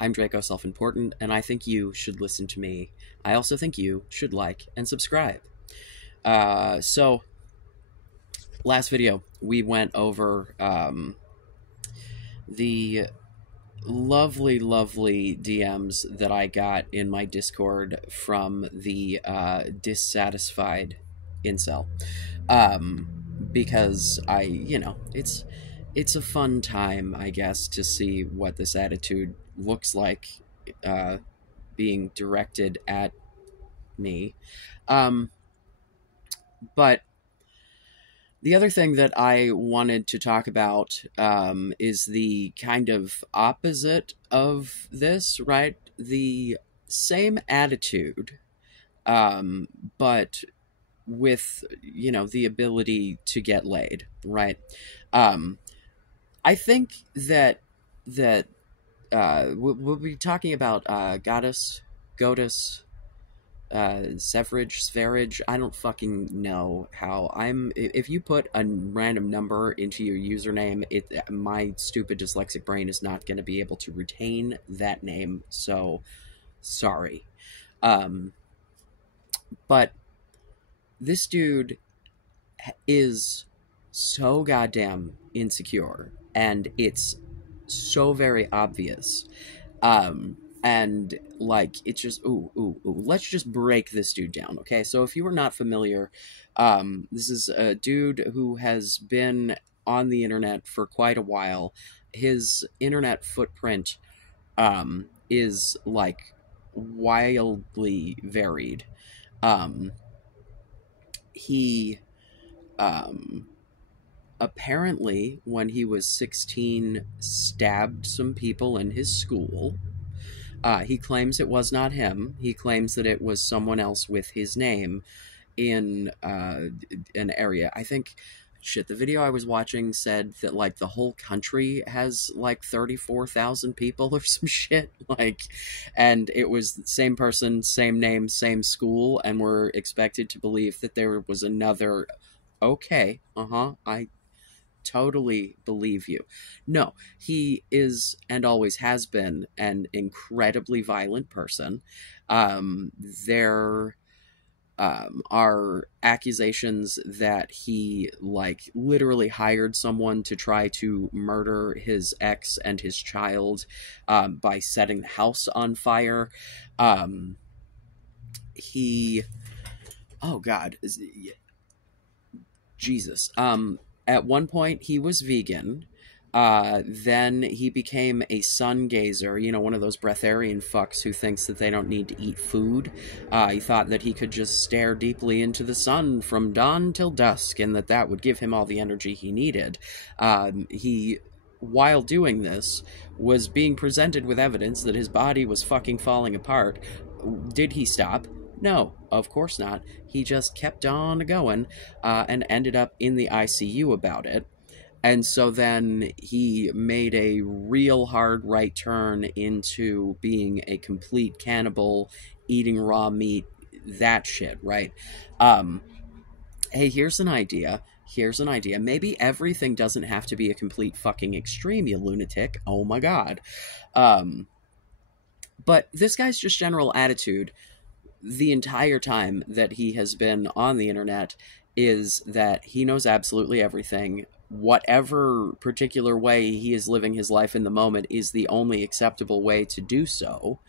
I'm Draco Self-Important, and I think you should listen to me. I also think you should like and subscribe. So, last video, we went over the lovely DMs that I got in my Discord from the dissatisfied incel. Because it's a fun time, I guess, to see what this attitude looks like being directed at me. But the other thing that I wanted to talk about is the kind of opposite of this, right? The same attitude, but with, the ability to get laid, right? I think that we'll be talking about Goatis, Sv3rige. I don't fucking know how. If you put a random number into your username, my stupid dyslexic brain is not going to be able to retain that name, so sorry. But this dude is so goddamn insecure, and it's so very obvious. And like, it's just ooh, let's just break this dude down. Okay, so if you are not familiar, this is a dude who has been on the internet for quite a while. His internet footprint is like wildly varied. He apparently, when he was 16, stabbed some people in his school. He claims it was not him. He claims that it was someone else with his name in an area. I think, the video I was watching said that, like, the whole country has, like, 34,000 people or some shit. Like, and it was the same person, same name, same school, and we're expected to believe that there was another... Okay, I totally believe you. No, he is and always has been an incredibly violent person. There are accusations that he, like, literally hired someone to try to murder his ex and his child by setting the house on fire. Oh God, Jesus. At one point, he was vegan. Then he became a sun gazer, one of those breatharian fucks who thinks that they don't need to eat food. He thought that he could just stare deeply into the sun from dawn till dusk, and that would give him all the energy he needed. He, while doing this, was being presented with evidence that his body was fucking falling apart. Did he stop? No, of course not. He just kept on going and ended up in the ICU about it. And so then he made a real hard right turn into being a complete cannibal, eating raw meat, that shit, right? Hey, here's an idea. Maybe everything doesn't have to be a complete fucking extreme, you lunatic. Oh my God. But this guy's just general attitude the entire time that he has been on the internet is that he knows absolutely everything. Whatever particular way he is living his life in the moment is the only acceptable way to do so,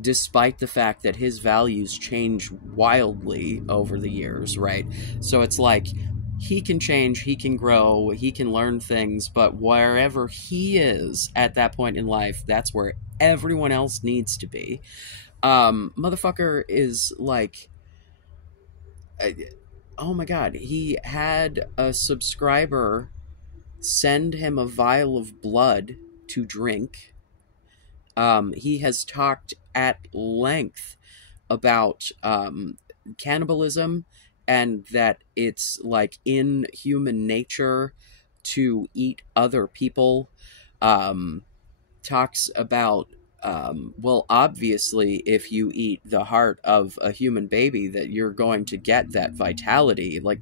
despite the fact that his values change wildly over the years, right? So it's like, he can change, he can grow, he can learn things, but wherever he is at that point in life, that's where everyone else needs to be. Motherfucker is like, oh my God, he had a subscriber send him a vial of blood to drink. He has talked at length about cannibalism, and that it's like in human nature to eat other people. Talks about well, obviously, if you eat the heart of a human baby, that you're going to get that vitality. Like,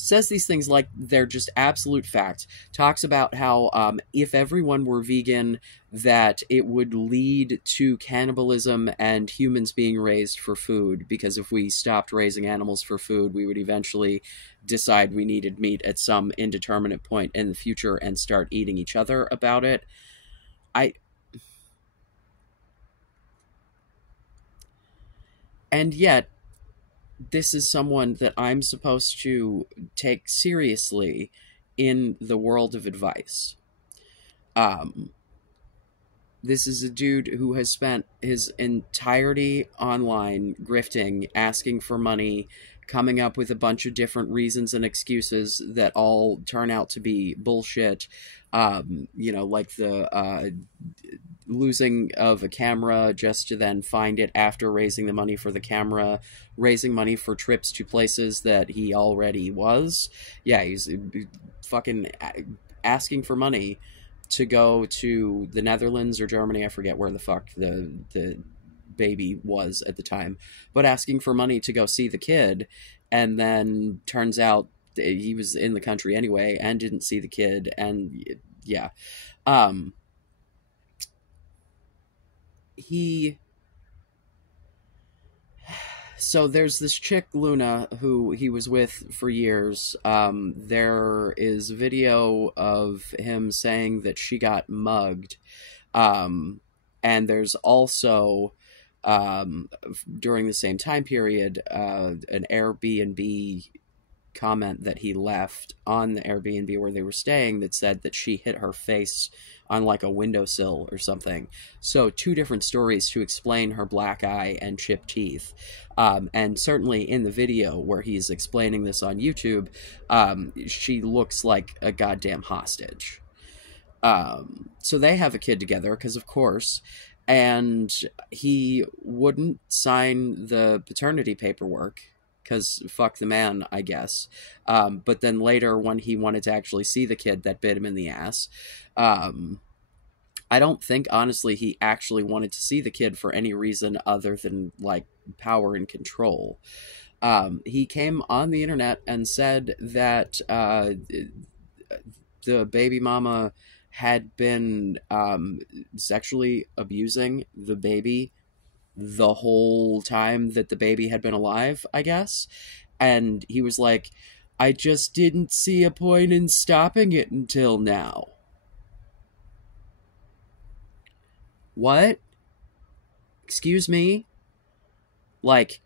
says these things like they're just absolute fact. Talks about how if everyone were vegan, that it would lead to cannibalism and humans being raised for food, because if we stopped raising animals for food, we would eventually decide we needed meat at some indeterminate point in the future and start eating each other about it. I And yet this is someone that I'm supposed to take seriously in the world of advice. Um, this is a dude who has spent his entirety online grifting, asking for money, coming up with a bunch of different reasons and excuses that all turn out to be bullshit. Like the losing of a camera just to then find it after raising the money for the camera, raising money for trips to places that he already was. Yeah, he's fucking asking for money to go to the Netherlands or Germany. I forget where the fuck the baby was at the time, but asking for money to go see the kid, and then turns out he was in the country anyway and didn't see the kid. And yeah, um he so there's this chick Luna who he was with for years. There is video of him saying that she got mugged. And there's also during the same time period an Airbnb comment that he left on the Airbnb where they were staying that said that she hit her face on like a windowsill or something. So two different stories to explain her black eye and chipped teeth. And certainly in the video where he's explaining this on YouTube, she looks like a goddamn hostage. So they have a kid together because of course, and he wouldn't sign the paternity paperwork because fuck the man, I guess. But then later, when he wanted to actually see the kid, that bit him in the ass. I don't think, honestly, he actually wanted to see the kid for any reason other than, like, power and control. He came on the internet and said that the baby mama had been sexually abusing the baby the whole time that the baby had been alive, I guess. And he was like, I just didn't see a point in stopping it until now. What? Excuse me? Like,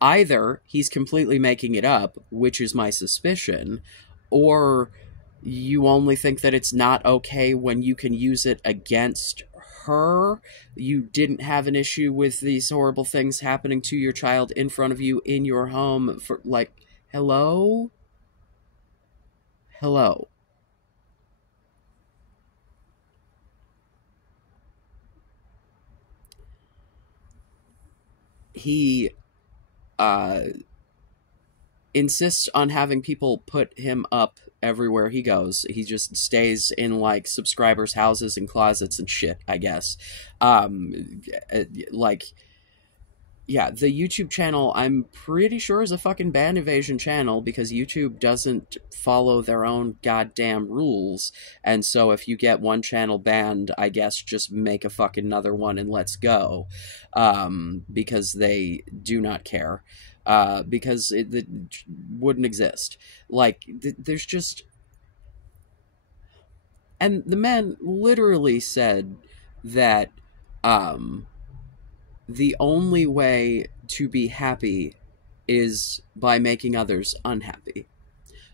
either he's completely making it up, which is my suspicion, or you only think that it's not okay when you can use it against her. You didn't have an issue with these horrible things happening to your child in front of you in your home for, like, hello? Hello. He uh insists on having people put him up everywhere he goes. He just stays in like subscribers' houses and closets and shit, I guess. Like, yeah, the YouTube channel, I'm pretty sure, is a fucking ban evasion channel because YouTube doesn't follow their own goddamn rules. And so if you get one channel banned, I guess just make a fucking another one and let's go. Because they do not care. Because it wouldn't exist. Like, there's just... And the man literally said that, the only way to be happy is by making others unhappy.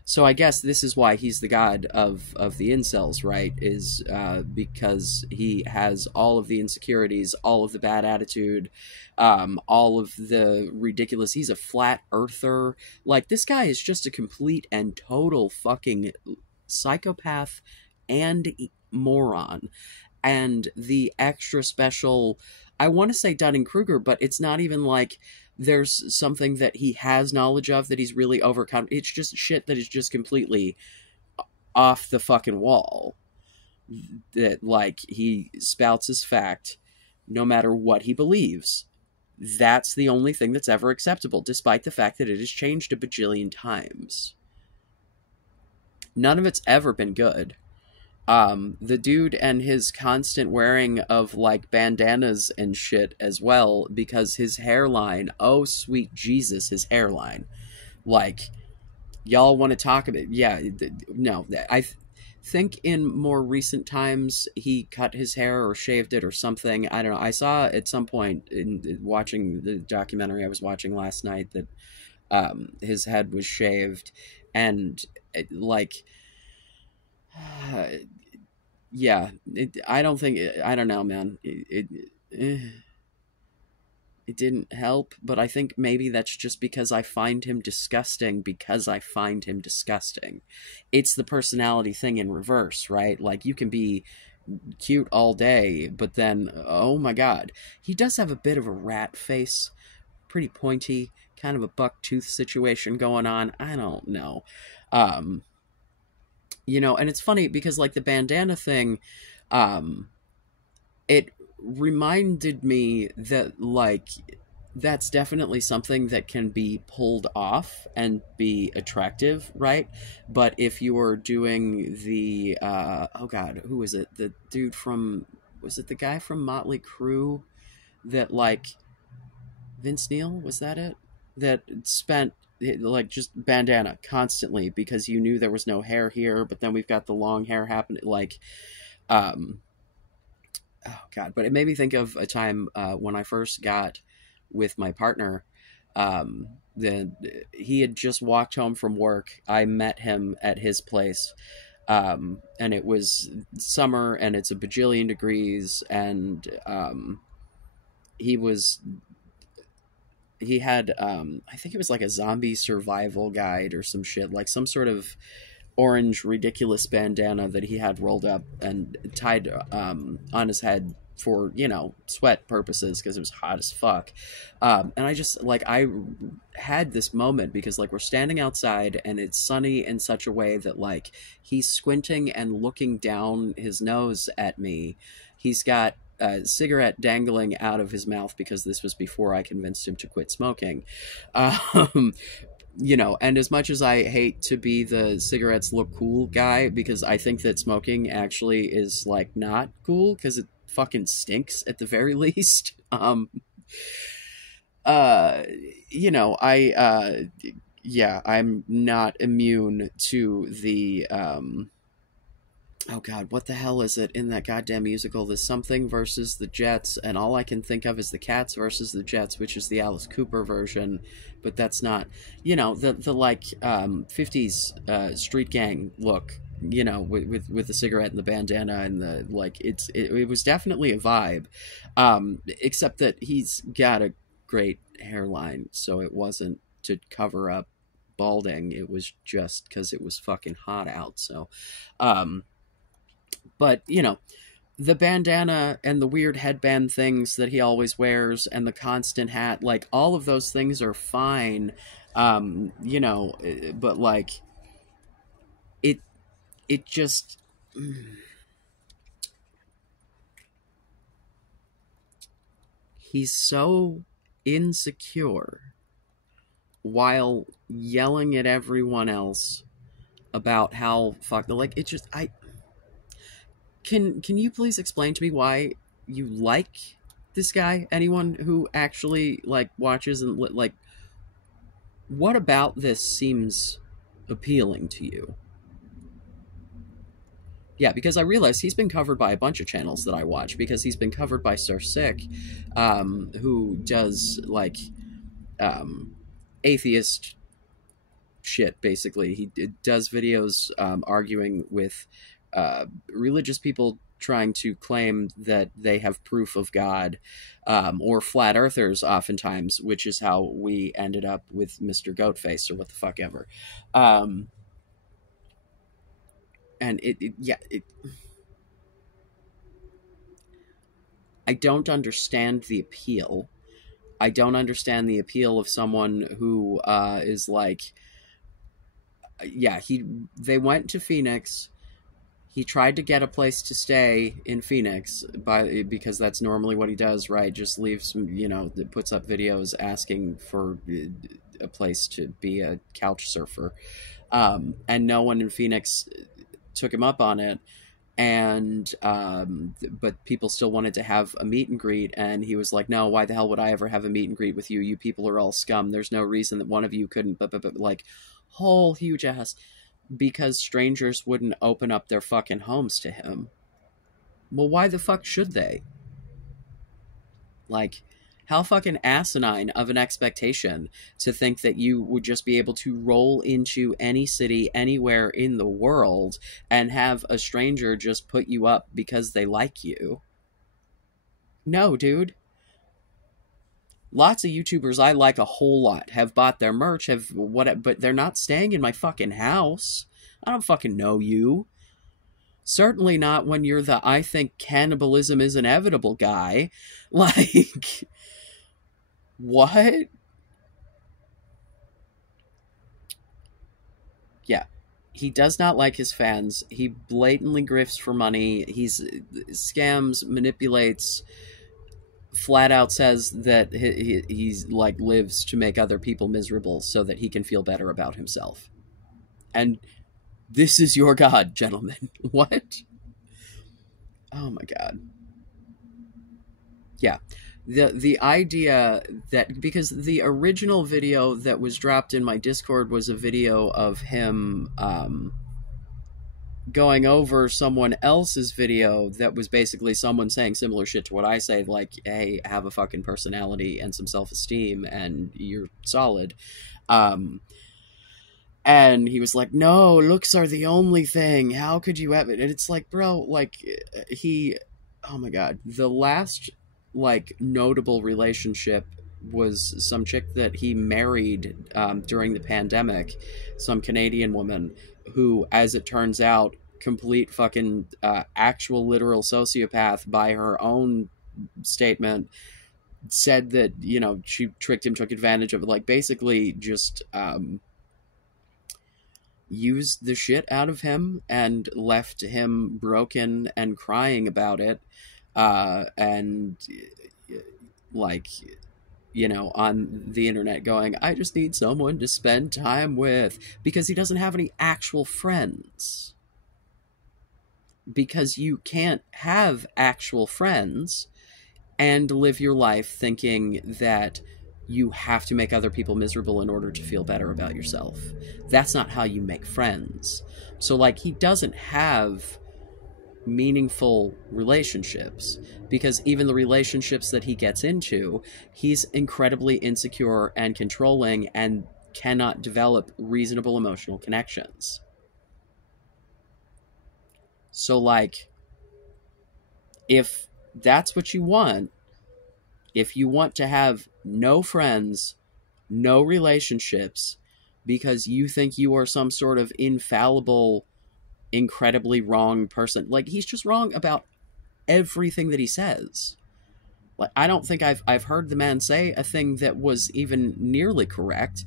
So I guess this is why he's the god of the incels, right? Is because he has all of the insecurities, all of the bad attitude, all of the ridiculous. He's a flat earther. Like, this guy is just a complete and total fucking psychopath and moron. And the extra special, I want to say Dunning-Kruger, but it's not even like there's something that he has knowledge of that he's really overcome. It's just shit that is just completely off the fucking wall. That, like, he spouts as fact no matter what he believes. That's the only thing that's ever acceptable, despite the fact that it has changed a bajillion times. None of it's ever been good. The dude and his constant wearing of like bandanas and shit as well, because his hairline, oh sweet Jesus, his hairline. Like, y'all want to talk about, yeah, no, think in more recent times he cut his hair or shaved it or something. I don't know. I saw at some point in watching the documentary I was watching last night that his head was shaved, and like yeah, I don't think, I don't know, man. It didn't help, but I think maybe that's just because I find him disgusting because I find him disgusting. It's the personality thing in reverse, right? Like, you can be cute all day, but then, oh my god. He does have a bit of a rat face, pretty pointy, kind of a buck tooth situation going on. I don't know. Um, and it's funny because, like, the bandana thing, um, it reminded me that, like, that's definitely something that can be pulled off and be attractive, right? But if you're doing the oh god, who was it, the dude from, was it the guy from Motley Crue that, like, Vince Neil, was that it, that spent like just bandana constantly because you knew there was no hair here, but then we've got the long hair happening, like, um oh god, but it made me think of a time when I first got with my partner. The He had just walked home from work. I met him at his place, and it was summer, and it's a bajillion degrees, and he was he had I think it was like a zombie survival guide or some shit, like some sort of orange ridiculous bandana that he had rolled up and tied on his head for, sweat purposes because it was hot as fuck. And I just, like, I had this moment because, like, we're standing outside and it's sunny in such a way that, like, he's squinting and looking down his nose at me. He's got a cigarette dangling out of his mouth because this was before I convinced him to quit smoking. Um, and as much as I hate to be the cigarettes look cool guy, because I think that smoking actually is, like, not cool because it fucking stinks at the very least. Uh, yeah, I'm not immune to the, oh god, what the hell is it in that goddamn musical? The Something versus the Jets, and all I can think of is the Cats versus the Jets, which is the Alice Cooper version, but that's not, the like 50s street gang look, with the cigarette and the bandana and the, like, it was definitely a vibe, except that he's got a great hairline, so it wasn't to cover up balding, it was just because it was fucking hot out. So but, the bandana and the weird headband things that he always wears and the constant hat, like, all of those things are fine. But, like, it just, he's so insecure while yelling at everyone else about how fuck, like, it just, Can you please explain to me why you like this guy? Anyone who actually, like, watches and, like, what about this seems appealing to you? Yeah, because I realize he's been covered by a bunch of channels that I watch, because he's been covered by Sv3rige, who does, like, atheist shit, basically. He does videos arguing with religious people trying to claim that they have proof of God, or flat earthers oftentimes, which is how we ended up with Mr. Goatface or what the fuck ever. And I don't understand the appeal. I don't understand the appeal of someone who is like, yeah, they went to Phoenix. He tried to get a place to stay in Phoenix because that's normally what he does, right? Just leaves, puts up videos asking for a place to be a couch surfer. And no one in Phoenix took him up on it. And but people still wanted to have a meet and greet, and he was like, no, why the hell would I ever have a meet and greet with you? You people are all scum. There's no reason that one of you couldn't, but like, whole huge ass, because strangers wouldn't open up their fucking homes to him. Well, why the fuck should they? Like, how fucking asinine of an expectation to think that you would just be able to roll into any city anywhere in the world and have a stranger just put you up because they like you. No, dude. Lots of YouTubers I like a whole lot have bought their merch, have what, but they're not staying in my fucking house. I don't fucking know you. Certainly not when you're the I think cannibalism is inevitable guy. Like, what? Yeah. He does not like his fans. He blatantly grifts for money. He's scams, manipulates, flat out says that he's like lives to make other people miserable so that he can feel better about himself. And this is your God, gentlemen. What? Oh my God. Yeah. The idea that, because the original video that was dropped in my Discord was a video of him going over someone else's video that was basically someone saying similar shit to what I say, like, hey, have a fucking personality and some self-esteem and you're solid. And he was like, no, looks are the only thing. How could you have it? And it's like, bro, like, oh my God. The last, like, notable relationship was some chick that he married during the pandemic, some Canadian woman who, as it turns out, complete fucking actual literal sociopath by her own statement, said that, you know, she tricked him, took advantage of it, like, basically just used the shit out of him and left him broken and crying about it, and like, you know, on the internet going, I just need someone to spend time with, because he doesn't have any actual friends. Because you can't have actual friends and live your life thinking that you have to make other people miserable in order to feel better about yourself. That's not how you make friends. So, like, he doesn't have meaningful relationships, because even the relationships that he gets into, he's incredibly insecure and controlling and cannot develop reasonable emotional connections. So, like, if that's what you want, if you want to have no friends, no relationships, because you think you are some sort of infallible, incredibly wrong person, like, he's just wrong about everything that he says. Like, I don't think I've heard the man say a thing that was even nearly correct,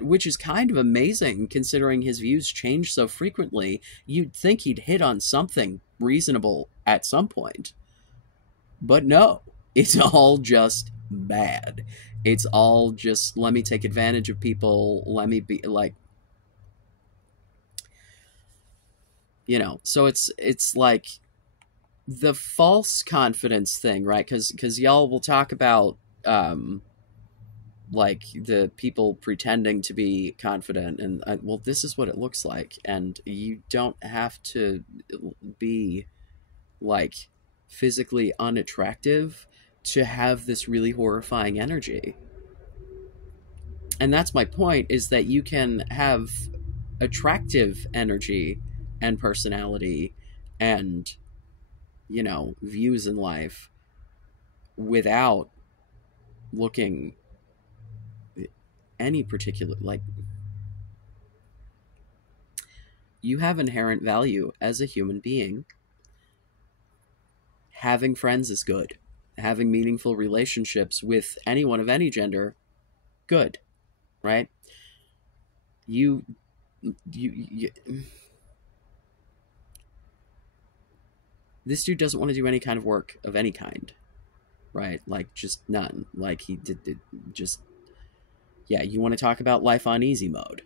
which is kind of amazing considering his views change so frequently. You'd think he'd hit on something reasonable at some point. But no, it's all just bad. It's all just, let me take advantage of people, let me be, like, you know. So it's like the false confidence thing, right? Because y'all will talk about like the people pretending to be confident, and well, this is what it looks like, and you don't have to be like physically unattractive to have this really horrifying energy. And that's my point, is that you can have attractive energy and personality and, you know, views in life without looking any particular, like, you have inherent value as a human being. Having friends is good. Having meaningful relationships with anyone of any gender, good, right? You this dude doesn't want to do any kind of work of any kind, right? Like, just none. Like, he did just, yeah, you want to talk about life on easy mode.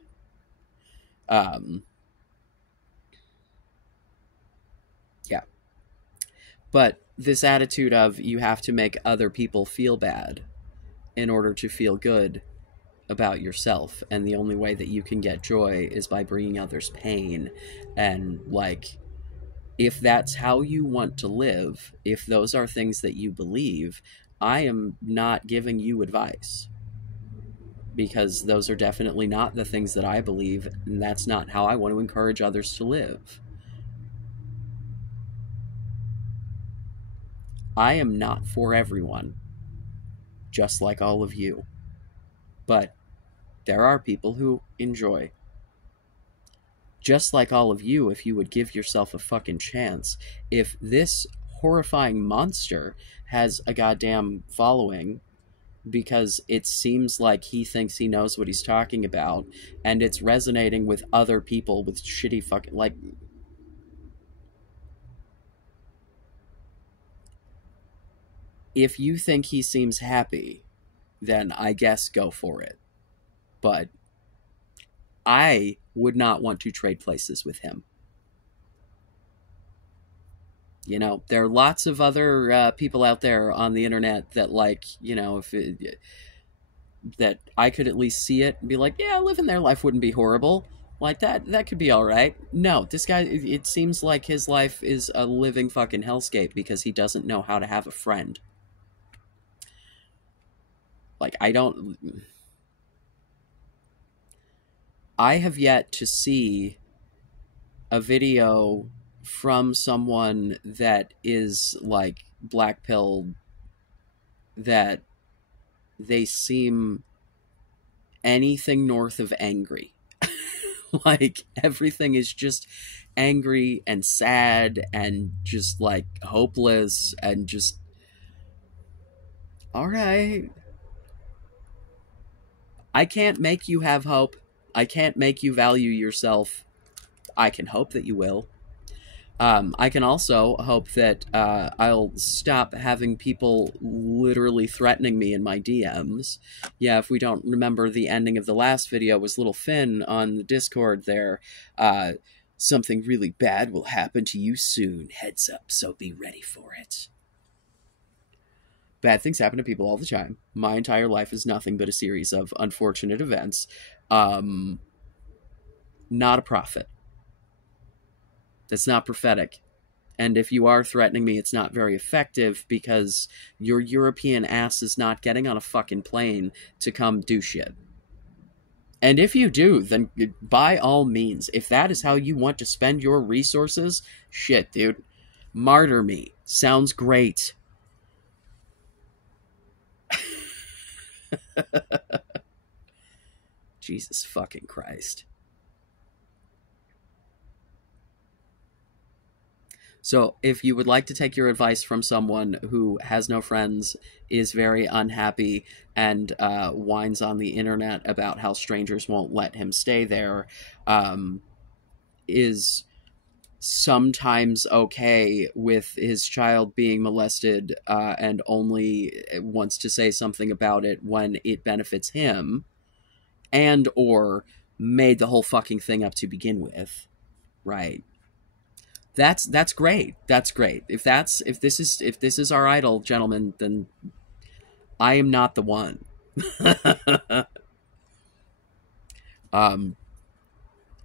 Um, yeah. But this attitude of you have to make other people feel bad in order to feel good about yourself, and the only way that you can get joy is by bringing others pain, and like, if that's how you want to live, if those are things that you believe, I am not giving you advice, because those are definitely not the things that I believe, and that's not how I want to encourage others to live. I am not for everyone, just like all of you. But there are people who enjoy. Just like all of you, if you would give yourself a fucking chance. If this horrifying monster has a goddamn following because it seems like he thinks he knows what he's talking about, and it's resonating with other people with shitty fucking, like, if you think he seems happy, then I guess go for it. But I would not want to trade places with him. You know, there are lots of other people out there on the internet that, like, you know, if it, that I could at least see it and be like, yeah, living their life wouldn't be horrible. Like, that could be all right. No, this guy, it seems like his life is a living fucking hellscape because he doesn't know how to have a friend. Like, I have yet to see a video from someone that is, like, black pilled, that they seem anything north of angry. Like, everything is just angry and sad and just, like, hopeless and just, all right. I can't make you have hope. I can't make you value yourself. I can hope that you will. I can also hope that I'll stop having people literally threatening me in my DMs. Yeah, if we don't remember, the ending of the last video was little Finn on the Discord there. Something really bad will happen to you soon. Heads up, so be ready for it. Bad things happen to people all the time. My entire life is nothing but a series of unfortunate events. Not a prophet. That's not prophetic. And if you are threatening me, it's not very effective because your European ass is not getting on a fucking plane to come do shit. And if you do, then by all means, if that is how you want to spend your resources, shit, dude. Martyr me. Sounds great. Jesus fucking Christ. So if you would like to take your advice from someone who has no friends, is very unhappy, and whines on the internet about how strangers won't let him stay there, is sometimes okay with his child being molested and only wants to say something about it when it benefits him, and or made the whole fucking thing up to begin with, right? That's great. That's great. If this is our idol, gentlemen, then I am not the one.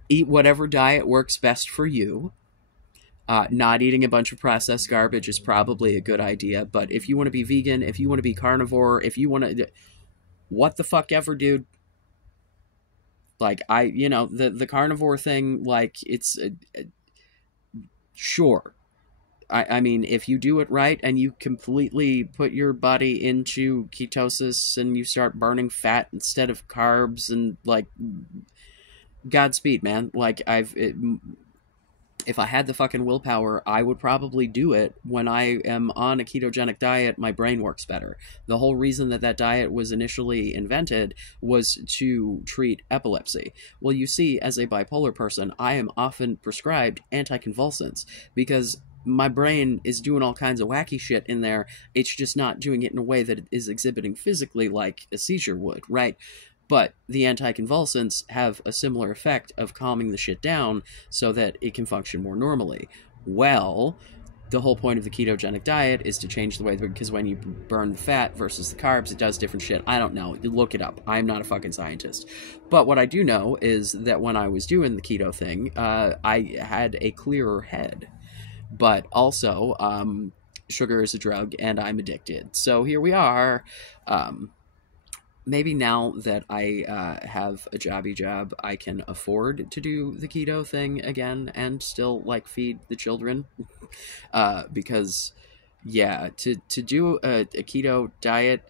Eat whatever diet works best for you. Not eating a bunch of processed garbage is probably a good idea, but if you want to be vegan, if you want to be carnivore, if you want to, what the fuck ever, dude. Like, the carnivore thing, like, it's sure. I mean, if you do it right and you completely put your body into ketosis and you start burning fat instead of carbs, and, like, Godspeed, man. Like, if I had the fucking willpower, I would probably do it. When I am on a ketogenic diet, my brain works better. The whole reason that diet was initially invented was to treat epilepsy. Well, you see, as a bipolar person, I am often prescribed anticonvulsants because my brain is doing all kinds of wacky shit in there. It's just not doing it in a way that it is exhibiting physically like a seizure would, right? But the anticonvulsants have a similar effect of calming the shit down so that it can function more normally. Well, the whole point of the ketogenic diet is to change the way, because when you burn the fat versus the carbs, it does different shit. I don't know. You look it up. I'm not a fucking scientist. But what I do know is that when I was doing the keto thing, I had a clearer head. But also, sugar is a drug and I'm addicted. So here we are. Maybe now that I have a jobby job, I can afford to do the keto thing again and still like feed the children. Because yeah, to do a keto diet,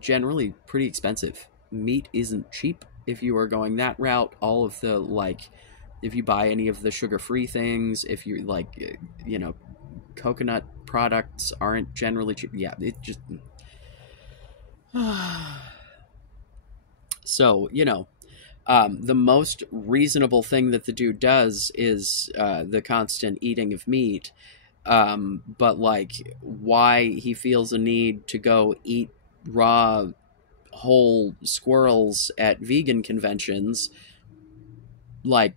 generally pretty expensive. Meat isn't cheap if you are going that route. All of the like, if you buy any of the sugar-free things, if you like, coconut products aren't generally cheap. Yeah, it just. So, the most reasonable thing that the dude does is the constant eating of meat. But like, why he feels a need to go eat raw whole squirrels at vegan conventions, like,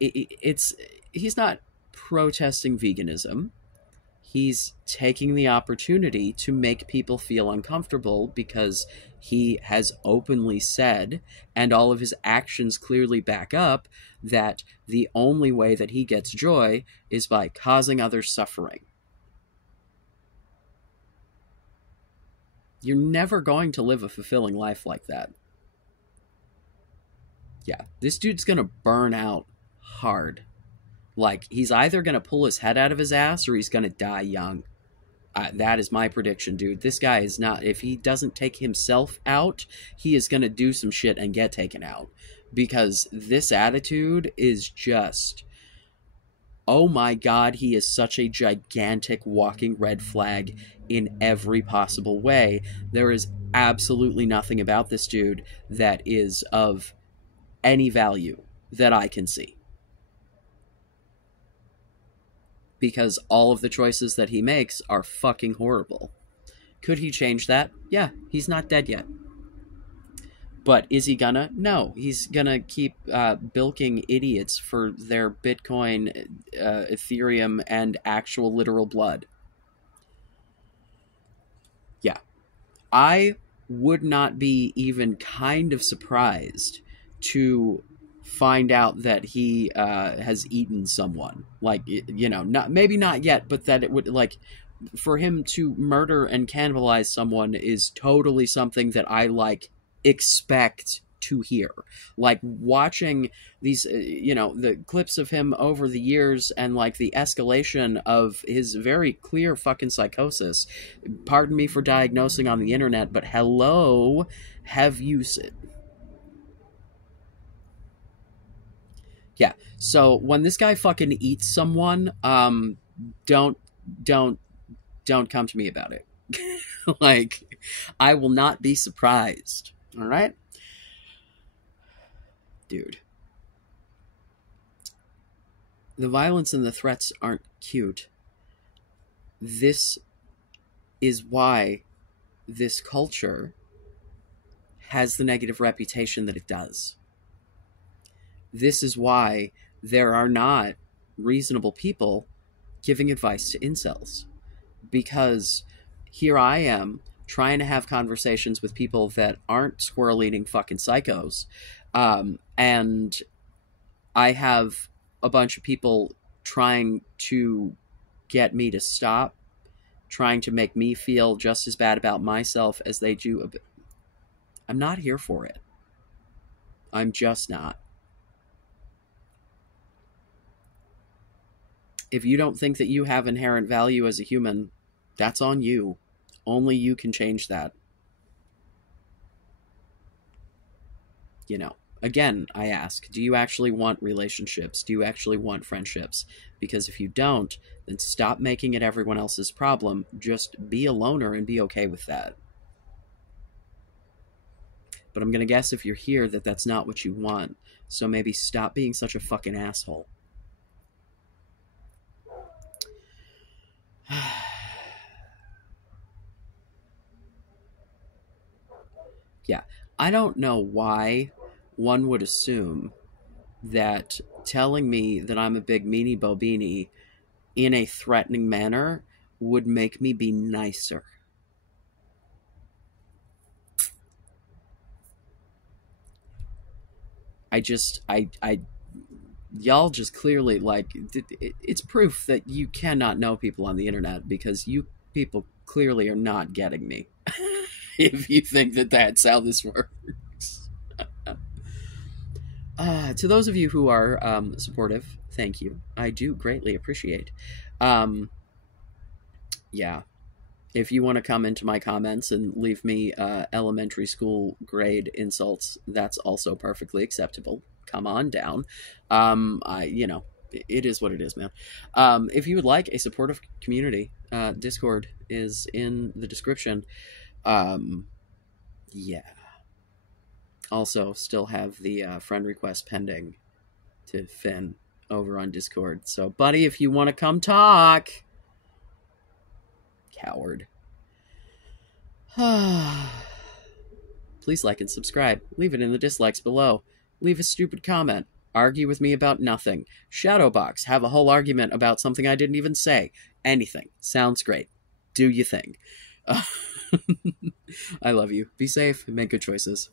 it's he's not protesting veganism. He's taking the opportunity to make people feel uncomfortable because he has openly said, and all of his actions clearly back up, that the only way that he gets joy is by causing others suffering. You're never going to live a fulfilling life like that. Yeah, this dude's gonna burn out hard. Like, he's either gonna pull his head out of his ass or he's gonna die young. That is my prediction, dude. This guy is not, if he doesn't take himself out, he is going to do some shit and get taken out. Because this attitude is just, oh my god, he is such a gigantic walking red flag in every possible way. There is absolutely nothing about this dude that is of any value that I can see. Because all of the choices that he makes are fucking horrible. Could he change that? Yeah, he's not dead yet. But is he gonna? No, he's gonna keep bilking idiots for their Bitcoin, Ethereum, and actual literal blood. Yeah. I would not be even kind of surprised to find out that he has eaten someone. Like, not, maybe not yet, but that it would, like, for him to murder and cannibalize someone is totally something that I, like, expect to hear. Like, watching these, the clips of him over the years and, like, the escalation of his very clear fucking psychosis. Pardon me for diagnosing on the internet, but hello, have you... Yeah, so when this guy fucking eats someone, don't, don't, don't come to me about it. Like, I will not be surprised. All right? Dude. The violence and the threats aren't cute. This is why this culture has the negative reputation that it does. This is why there are not reasonable people giving advice to incels. Because here I am trying to have conversations with people that aren't squirrel-eating fucking psychos. And I have a bunch of people trying to get me to stop, trying to make me feel just as bad about myself as they do. I'm not here for it. I'm just not. If you don't think that you have inherent value as a human, that's on you. Only you can change that. Again, I ask, do you actually want relationships? Do you actually want friendships? Because if you don't, then stop making it everyone else's problem. Just be a loner and be okay with that. But I'm going to guess if you're here that that's not what you want. So maybe stop being such a fucking asshole. I don't know why one would assume that telling me that I'm a big meanie bobini in a threatening manner would make me be nicer. I y'all just clearly like it's proof that you cannot know people on the internet because you people clearly are not getting me. If you think that that's how this works. To those of you who are supportive, thank you. I do greatly appreciate. Um, yeah, if you want to come into my comments and leave me elementary school grade insults, that's also perfectly acceptable. Come on down. It is what it is, man. If you would like a supportive community, Discord is in the description. Um, yeah. Also, still have the friend request pending to Finn over on Discord. So, buddy, if you want to come talk, coward. Please like and subscribe. Leave it in the dislikes below. Leave a stupid comment. Argue with me about nothing. Shadowbox. Have a whole argument about something I didn't even say. Anything. Sounds great. Do you thing. I love you. Be safe and make good choices.